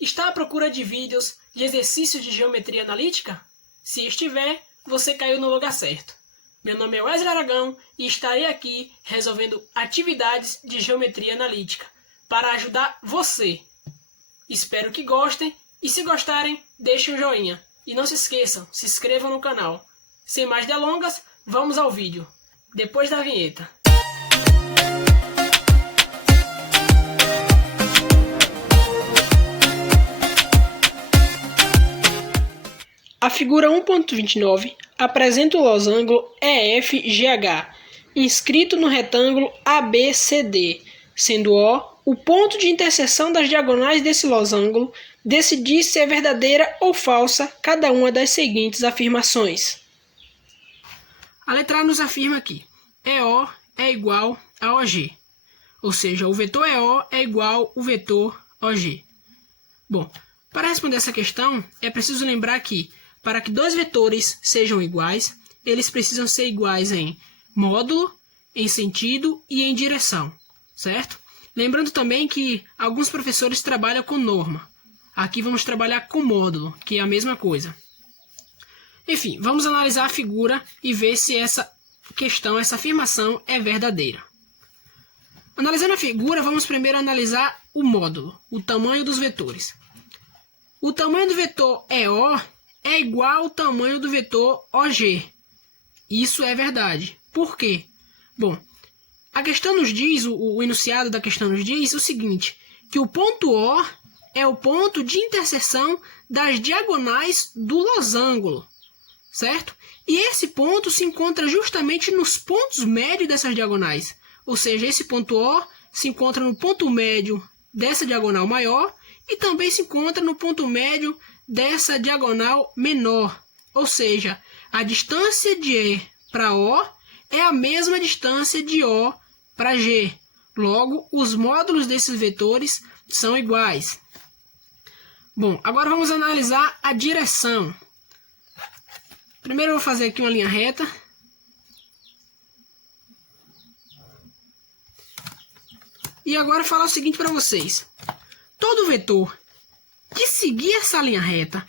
Está à procura de vídeos de exercícios de geometria analítica? Se estiver, você caiu no lugar certo. Meu nome é Wesley Aragão e estarei aqui resolvendo atividades de geometria analítica para ajudar você. Espero que gostem e, se gostarem, deixem um joinha. E não se esqueçam, se inscrevam no canal. Sem mais delongas, vamos ao vídeo. Depois da vinheta. A figura 1.29 apresenta o losango EFGH, inscrito no retângulo ABCD, sendo O ponto de interseção das diagonais desse losango. Decidir se é verdadeira ou falsa cada uma das seguintes afirmações. A letra A nos afirma que EO é igual a OG, ou seja, o vetor EO é igual ao vetor OG. Bom, para responder essa questão, é preciso lembrar que, para que dois vetores sejam iguais, eles precisam ser iguais em módulo, em sentido e em direção, certo? Lembrando também que alguns professores trabalham com norma. Aqui vamos trabalhar com módulo, que é a mesma coisa. Enfim, vamos analisar a figura e ver se essa afirmação é verdadeira. Analisando a figura, vamos primeiro analisar o módulo, o tamanho dos vetores. O tamanho do vetor EO é igual ao tamanho do vetor OG. Isso é verdade. Por quê? Bom, a questão nos diz, o enunciado da questão nos diz o seguinte, que o ponto O é o ponto de interseção das diagonais do losango, certo? E esse ponto se encontra justamente nos pontos médios dessas diagonais. Ou seja, esse ponto O se encontra no ponto médio dessa diagonal maior e também se encontra no ponto médio dessa diagonal menor. Ou seja, a distância de E para O é a mesma distância de O para G. Logo, os módulos desses vetores são iguais. Bom, agora vamos analisar a direção. Primeiro eu vou fazer aqui uma linha reta. E agora falar o seguinte para vocês. Todo vetor que seguir essa linha reta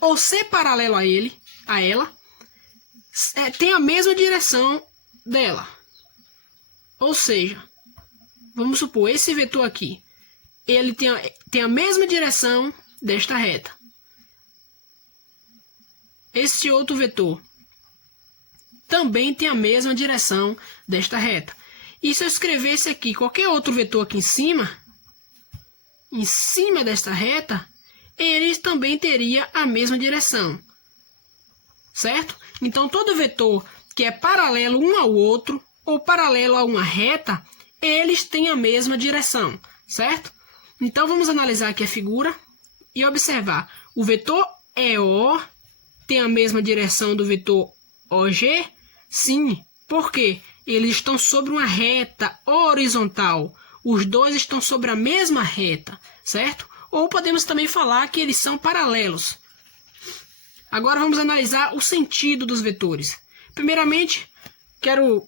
ou ser paralelo a ela, tem a mesma direção dela. Ou seja, vamos supor, esse vetor aqui, ele tem a mesma direção desta reta. Esse outro vetor também tem a mesma direção desta reta. E se eu escrevesse aqui qualquer outro vetor aqui em cima desta reta, ele também teria a mesma direção, certo? Então, todo vetor que é paralelo um ao outro ou paralelo a uma reta, eles têm a mesma direção, certo? Então, vamos analisar aqui a figura e observar. O vetor EO tem a mesma direção do vetor OG? Sim. Por quê? Eles estão sobre uma reta horizontal. Os dois estão sobre a mesma reta, certo? Ou podemos também falar que eles são paralelos. Agora vamos analisar o sentido dos vetores. Primeiramente, quero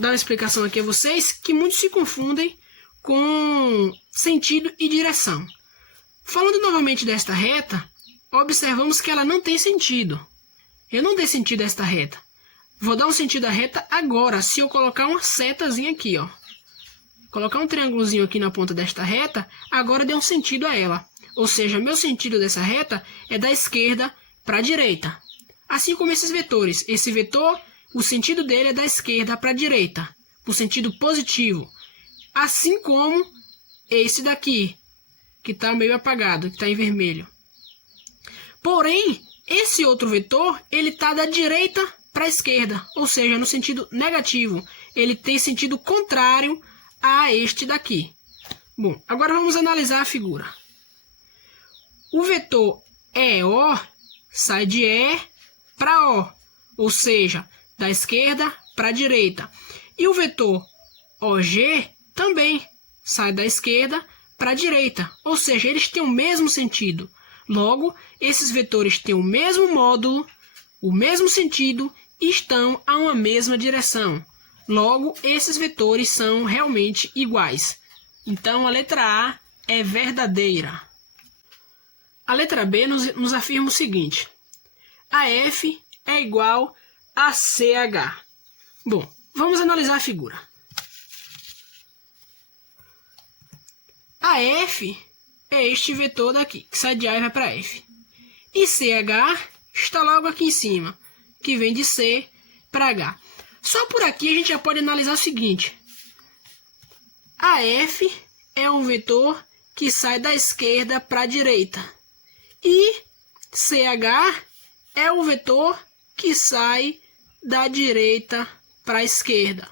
dar uma explicação aqui a vocês que muitos se confundem com sentido e direção. Falando novamente desta reta, observamos que ela não tem sentido. Eu não dei sentido a esta reta. Vou dar um sentido à reta agora, se eu colocar uma setazinha aqui, ó. Colocar um triângulozinho aqui na ponta desta reta, agora deu um sentido a ela. Ou seja, meu sentido dessa reta é da esquerda para a direita. Assim como esses vetores. Esse vetor, o sentido dele é da esquerda para a direita, o sentido positivo. Assim como esse daqui, que está meio apagado, que está em vermelho. Porém, esse outro vetor, ele está da direita para a esquerda, ou seja, no sentido negativo. Ele tem sentido contrário a este daqui. Bom, agora vamos analisar a figura. O vetor EO sai de E para O, ou seja, da esquerda para a direita. E o vetor OG também sai da esquerda para a direita, ou seja, eles têm o mesmo sentido. Logo, esses vetores têm o mesmo módulo, o mesmo sentido e estão a uma mesma direção. Logo, esses vetores são realmente iguais. Então, a letra A é verdadeira. A letra B nos afirma o seguinte: AF é igual a CH. Bom, vamos analisar a figura. AF é este vetor daqui, que sai de A e vai para F. E CH está logo aqui em cima, que vem de C para H. Só por aqui a gente já pode analisar o seguinte: AF é um vetor que sai da esquerda para a direita. E CH é o vetor que sai da direita para a esquerda.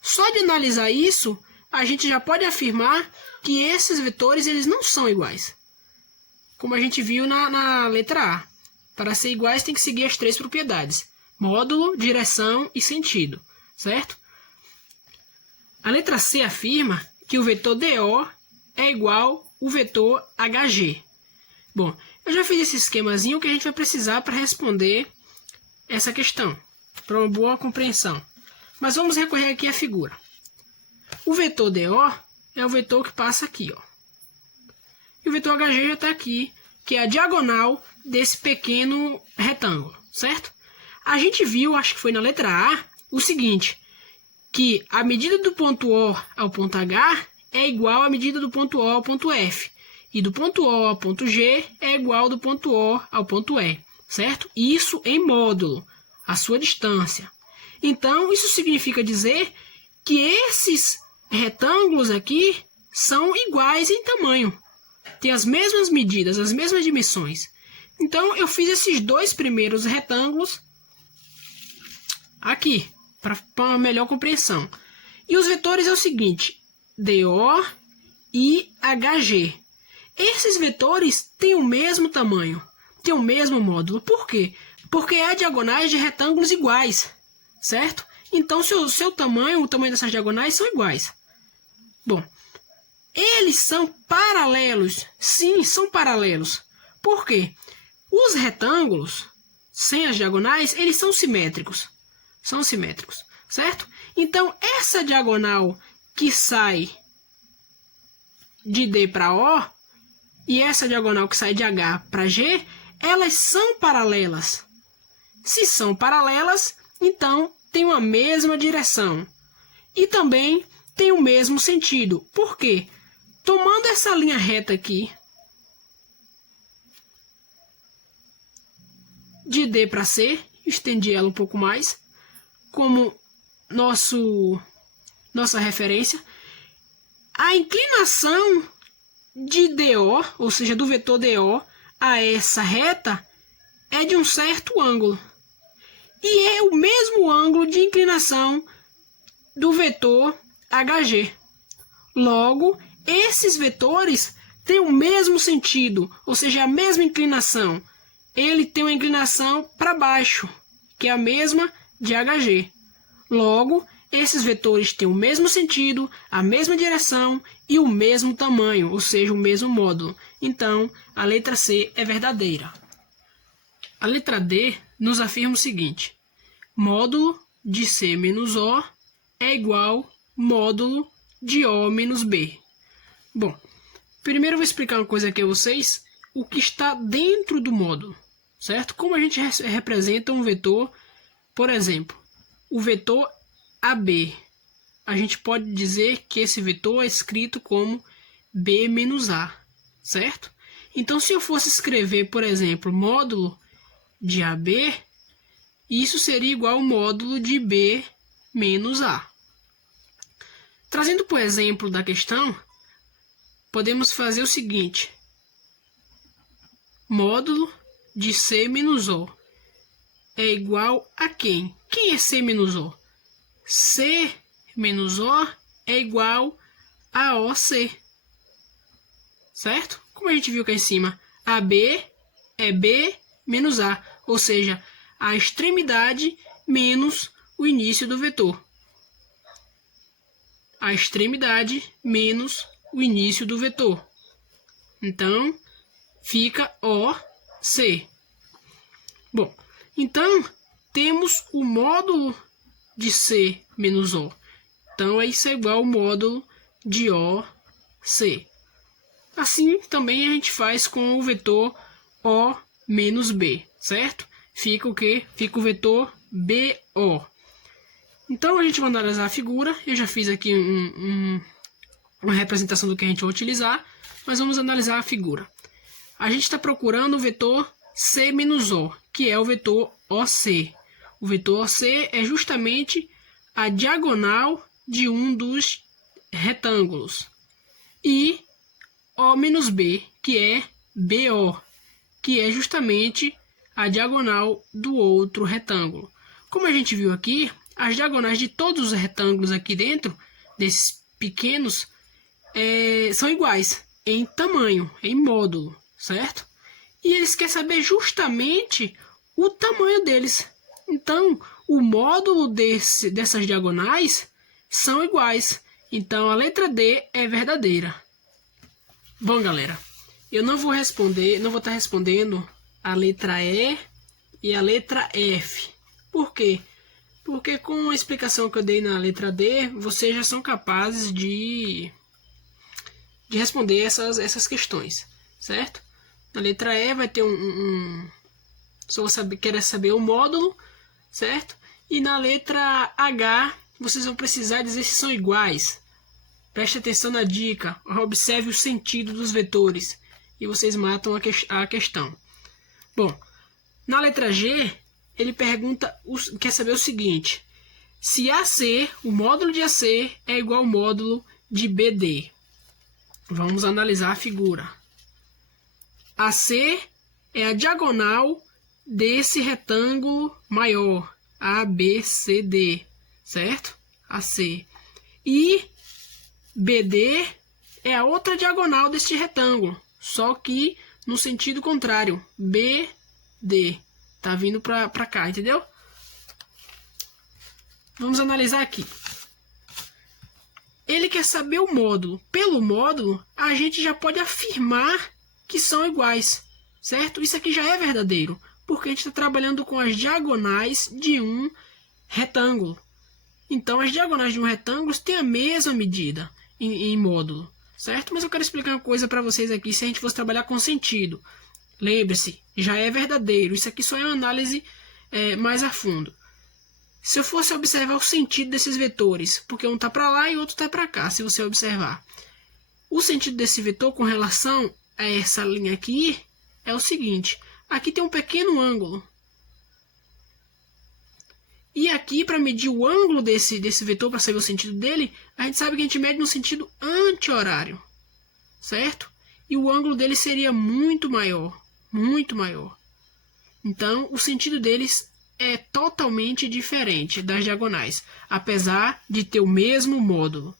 Só de analisar isso, a gente já pode afirmar que esses vetores eles não são iguais. Como a gente viu na letra A. Para ser iguais tem que seguir as três propriedades: módulo, direção e sentido, certo? A letra C afirma que o vetor DO é igual ao vetor HG. Bom, eu já fiz esse esquemazinho que a gente vai precisar para responder essa questão, para uma boa compreensão. Mas vamos recorrer aqui à figura. O vetor DO é o vetor que passa aqui, ó. E o vetor HG já está aqui, que é a diagonal desse pequeno retângulo, certo? A gente viu, acho que foi na letra A, o seguinte, que a medida do ponto O ao ponto H é igual à medida do ponto O ao ponto F. E do ponto O ao ponto G é igual do ponto O ao ponto E, certo? Isso em módulo, a sua distância. Então, isso significa dizer que esses retângulos aqui são iguais em tamanho. Tem as mesmas medidas, as mesmas dimensões. Então, eu fiz esses dois primeiros retângulos aqui, para uma melhor compreensão. E os vetores é o seguinte: DO e HG. Esses vetores têm o mesmo tamanho, têm o mesmo módulo. Por quê? Porque há diagonais de retângulos iguais, certo? Então, seu tamanho, o tamanho dessas diagonais são iguais. Bom, eles são paralelos. Sim, são paralelos. Por quê? Os retângulos, sem as diagonais, eles são simétricos. São simétricos, certo? Então, essa diagonal que sai de D para O e essa diagonal que sai de H para G, elas são paralelas. Se são paralelas, então tem uma mesma direção. E também tem o mesmo sentido. Por quê? Tomando essa linha reta aqui, de D para C, estendi ela um pouco mais, como nossa referência, a inclinação de DO, ou seja, do vetor DO a essa reta, é de um certo ângulo. E é o mesmo ângulo de inclinação do vetor HG. Logo, esses vetores têm o mesmo sentido, ou seja, a mesma inclinação. Ele tem uma inclinação para baixo, que é a mesma de HG. Logo, esses vetores têm o mesmo sentido, a mesma direção e o mesmo tamanho, ou seja, o mesmo módulo. Então, a letra C é verdadeira. A letra D nos afirma o seguinte: módulo de C menos O é igual módulo de O menos B. Bom, primeiro eu vou explicar uma coisa aqui a vocês, o que está dentro do módulo, certo? Como a gente representa um vetor, por exemplo, o vetor AB. A gente pode dizer que esse vetor é escrito como B menos A, certo? Então, se eu fosse escrever, por exemplo, módulo de AB, isso seria igual ao módulo de B menos A. Trazendo para o exemplo da questão, podemos fazer o seguinte: módulo de C menos O é igual a quem? Quem é C menos O? C menos O é igual a OC, certo? Como a gente viu aqui em cima, AB é B menos A, ou seja, a extremidade menos o início do vetor. A extremidade menos o início do vetor. Então, fica OC. Bom, então, temos o módulo de C menos O. Então, isso é igual ao módulo de OC. Assim também a gente faz com o vetor O menos B, certo? Fica o quê? Fica o vetor BO. Então a gente vai analisar a figura. Eu já fiz aqui uma representação do que a gente vai utilizar, mas vamos analisar a figura. A gente está procurando o vetor C menos O, que é o vetor OC. O vetor OC é justamente a diagonal de um dos retângulos. E O menos B, que é BO, que é justamente a diagonal do outro retângulo. Como a gente viu aqui, as diagonais de todos os retângulos aqui dentro, desses pequenos, são iguais em tamanho, em módulo, certo? E eles querem saber justamente o tamanho deles. Então, o módulo dessas diagonais são iguais. Então, a letra D é verdadeira. Bom, galera, eu não vou estar respondendo a letra E e a letra F. Por quê? Porque com a explicação que eu dei na letra D, vocês já são capazes de responder essas questões, certo? Na letra E vai ter só querer saber o módulo, certo? E na letra H, vocês vão precisar dizer se são iguais. Preste atenção na dica, observe o sentido dos vetores e vocês matam a questão. Bom, na letra G, ele quer saber o seguinte: se AC, o módulo de AC, é igual ao módulo de BD. Vamos analisar a figura. AC é a diagonal desse retângulo maior, ABCD, certo? AC. E BD é a outra diagonal deste retângulo, só que no sentido contrário, BD. Tá vindo para cá, entendeu? Vamos analisar aqui. Ele quer saber o módulo. Pelo módulo, a gente já pode afirmar que são iguais, certo? Isso aqui já é verdadeiro, porque a gente está trabalhando com as diagonais de um retângulo. Então, as diagonais de um retângulo têm a mesma medida em módulo, certo? Mas eu quero explicar uma coisa para vocês aqui, se a gente fosse trabalhar com sentido. Lembre-se, já é verdadeiro. Isso aqui só é uma análise mais a fundo. Se eu fosse observar o sentido desses vetores, porque um está para lá e o outro está para cá, se você observar. O sentido desse vetor com relação a essa linha aqui é o seguinte. Aqui tem um pequeno ângulo. E aqui, para medir o ângulo desse vetor, para saber o sentido dele, a gente sabe que a gente mede no sentido anti-horário, certo? E o ângulo dele seria muito maior. Muito maior. Então, o sentido deles é totalmente diferente das diagonais, apesar de ter o mesmo módulo.